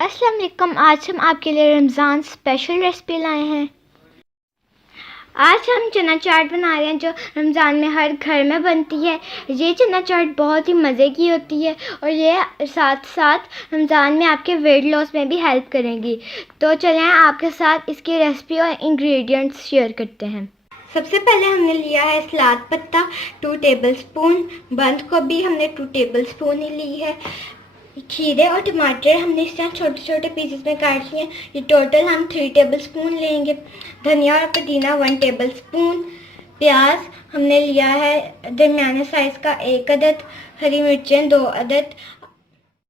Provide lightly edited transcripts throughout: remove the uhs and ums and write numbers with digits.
अस्सलाम वालेकुम। आज हम आपके लिए रमज़ान स्पेशल रेसिपी लाए हैं। आज हम चना चाट बना रहे हैं जो रमज़ान में हर घर में बनती है। ये चना चाट बहुत ही मज़े की होती है और ये साथ साथ रमज़ान में आपके वेट लॉस में भी हेल्प करेंगी। तो चलें आपके साथ इसकी रेसिपी और इंग्रेडिएंट्स शेयर करते हैं। सबसे पहले हमने लिया है सलाद पत्ता 2 टेबलस्पून, बंद गोभी हमने 2 टेबलस्पून ही ली है, खीरे और टमाटर हमने इस तरह छोटे छोटे पीसेस में काट लिए। ये टोटल हम 3 टेबलस्पून लेंगे। धनिया और पुदीना 1 टेबलस्पून, प्याज हमने लिया है दरमियाने साइज़ का 1 अदद, हरी मिर्चें 2 अदद।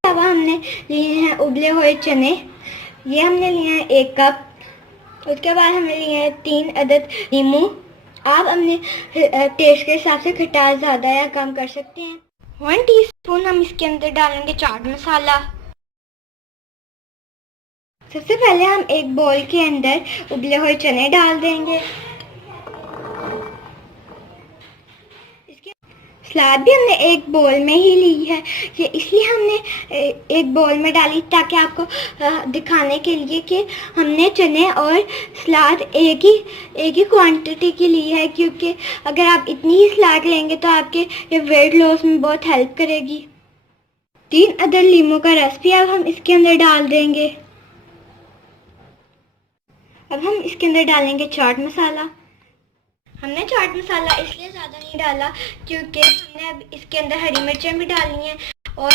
अलावा हमने लिए हैं उबले हुए चने, ये हमने लिए हैं 1 कप। उसके बाद हमने लिए हैं 3 अदद नींबू। आप अपने टेस्ट के हिसाब से खटास ज़्यादा या कम कर सकते हैं। 1 टीस्पून हम इसके अंदर डालेंगे चाट मसाला। सबसे पहले हम एक बोल के अंदर उबले हुए चने डाल देंगे। इसके सलाद भी हमने एक बोल में ही ली है। ये इसलिए हमने एक बोल में डाली ताकि आपको दिखाने के लिए कि हमने चने और सलाद एक ही क्वांटिटी की ली है, क्योंकि अगर आप इतनी ही सलाद लेंगे तो आपके ये वेट लॉस में बहुत हेल्प करेगी। 3 अदद लीमू का रस भी अब हम इसके अंदर डाल देंगे। अब हम इसके अंदर डालेंगे चाट मसाला। हमने चाट मसाला इसलिए ज़्यादा नहीं डाला क्योंकि हमने अब इसके अंदर हरी मिर्चें भी डाली हैं और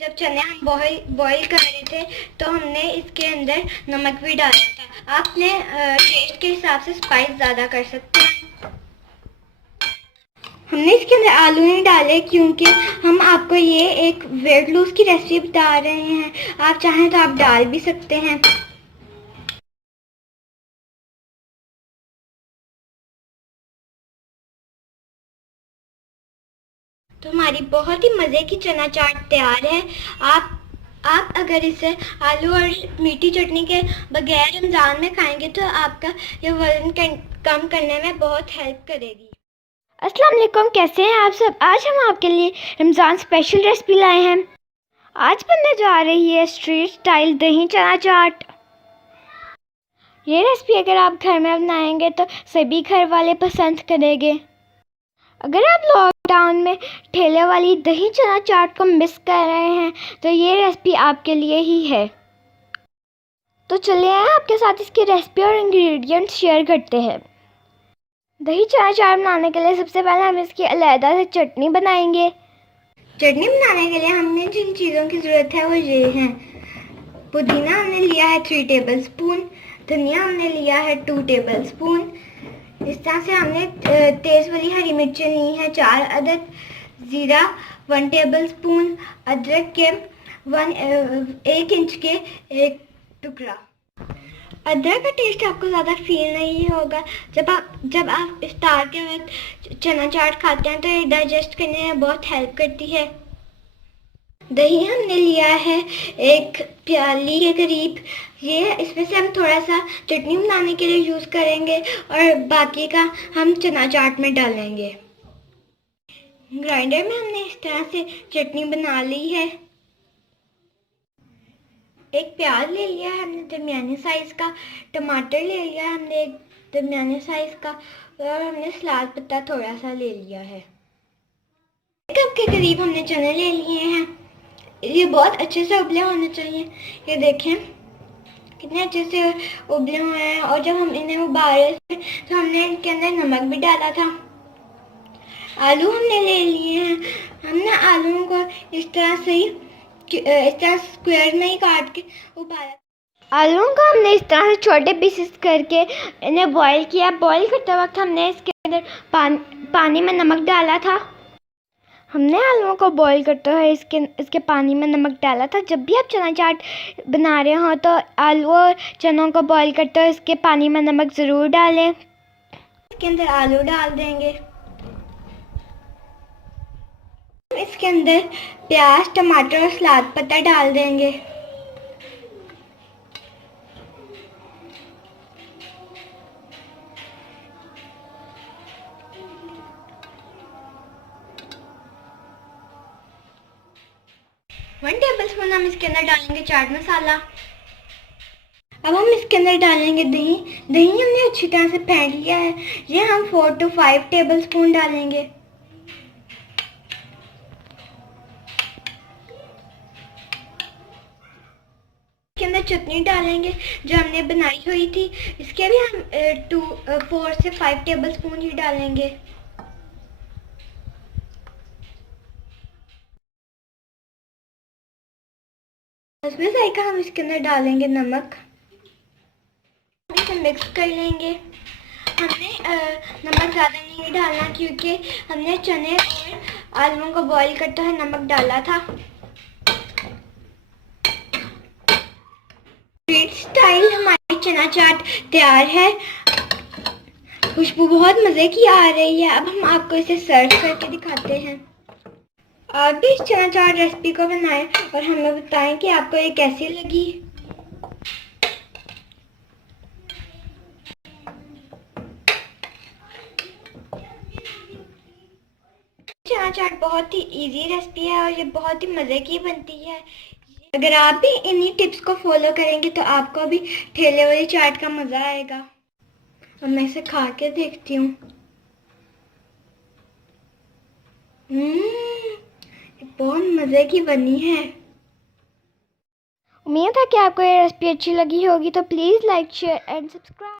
जब चने हम बॉईल कर रहे थे तो हमने इसके अंदर नमक भी डाला था। आप अपने टेस्ट के हिसाब से स्पाइस ज़्यादा कर सकते हैं। हमने इसके अंदर आलू नहीं डाले क्योंकि हम आपको ये एक वेट लूज की रेसिपी बता रहे हैं। आप चाहें तो आप डाल भी सकते हैं। तो हमारी बहुत ही मज़े की चना चाट तैयार है। आप अगर इसे आलू और मीठी चटनी के बगैर रमज़ान में खाएंगे तो आपका ये वज़न कम करने में बहुत हेल्प करेगी। अस्सलाम वालेकुम, कैसे हैं आप सब। आज हम आपके लिए रमज़ान स्पेशल रेसिपी लाए हैं। आज बनने जा रही है स्ट्रीट स्टाइल दही चना चाट। ये रेसिपी अगर आप घर में बनाएंगे तो सभी घर वाले पसंद करेंगे। अगर आप लॉकडाउन में ठेले वाली दही चना चाट को मिस कर रहे हैं तो ये रेसिपी आपके लिए ही है। तो चलिए आपके साथ इसकी रेसिपी और इंग्रेडिएंट्स शेयर करते हैं। दही चना चाट बनाने के लिए सबसे पहले हम इसकी अलहदा से चटनी बनाएंगे। चटनी बनाने के लिए हमने जिन चीज़ों की ज़रूरत है वो ये हैं। पुदीना हमने लिया है 3 टेबलस्पून, धनिया हमने लिया है 2 टेबलस्पून। इस तरह से हमने तेज़ वाली हरी मिर्चें ली हैं 4 अदद, ज़ीरा 1 टेबलस्पून, अदरक के 1 इंच के 1 टुकड़ा। अदरक का टेस्ट आपको ज़्यादा फील नहीं होगा। जब आप इफ्तार के वक्त चना चाट खाते हैं तो ये डाइजेस्ट करने में बहुत हेल्प करती है। दही हमने लिया है 1 प्याली के करीब। ये इसमें से हम थोड़ा सा चटनी बनाने के लिए यूज़ करेंगे और बाकी का हम चना चाट में डालेंगे। ग्राइंडर में हमने इस तरह से चटनी बना ली है। एक प्याज ले लिया है हमने दरमियाने साइज़ का, टमाटर ले लिया है हमने एक दरमियाने साइज़ का, और हमने सलाद पत्ता थोड़ा सा ले लिया है। 1 कप के करीब हमने चने ले लिए हैं। ये बहुत अच्छे से उबले होने चाहिए। ये देखें कितने अच्छे से उबले हुए हैं। और जब हम इन्हें उबाले थे तो हमने इनके अंदर नमक भी डाला था। आलू हमने ले लिए हैं। हमने आलूओं को इस तरह स्क्वायर में ही काट के उबाला। आलूओं को हमने इस तरह से छोटे पीसेस करके इन्हें बॉईल किया। बॉईल करते वक्त हमने इसके अंदर पानी में नमक डाला था। हमने आलूओं को बॉईल करते हुए इसके पानी में नमक डाला था। जब भी आप चना चाट बना रहे हो तो आलू और चनों को बॉईल करते हुए इसके पानी में नमक ज़रूर डालें। इसके अंदर आलू डाल देंगे। इसके अंदर प्याज, टमाटर और सलाद पत्ता डाल देंगे। वन टेबल स्पून हम इसके अंदर डालेंगे चाट मसाला। अब हम इसके अंदर डालेंगे दही। दही हमने अच्छी तरह से फेंट लिया है। ये हम 4 to 5 टेबल स्पून डालेंगे। इसके अंदर चटनी डालेंगे जो हमने बनाई हुई थी। इसके भी हम 4 से 5 टेबल स्पून ही डालेंगे। उसमें जायका हम इसके अंदर डालेंगे नमक। इसे मिक्स कर लेंगे। हमने नमक ज़्यादा नहीं डालना क्योंकि हमने चने और आलूओं को बॉईल करते हुए नमक डाला था। स्ट्रीट स्टाइल हमारी चना चाट तैयार है। खुशबू बहुत मज़े की आ रही है। अब हम आपको इसे सर्व करके दिखाते हैं। आप भी इस चना चाट रेसिपी को बनाएं और हमें बताएं कि आपको ये कैसी लगी। चना चाट बहुत ही इजी रेसिपी है और ये बहुत ही मज़े की बनती है। अगर आप भी इन्हीं टिप्स को फॉलो करेंगे तो आपको भी ठेले वाली चाट का मज़ा आएगा। अब मैं इसे खा के देखती हूँ। बहुत मज़े की बनी है। उम्मीद है कि आपको ये रेसिपी अच्छी लगी होगी, तो please like, share and subscribe.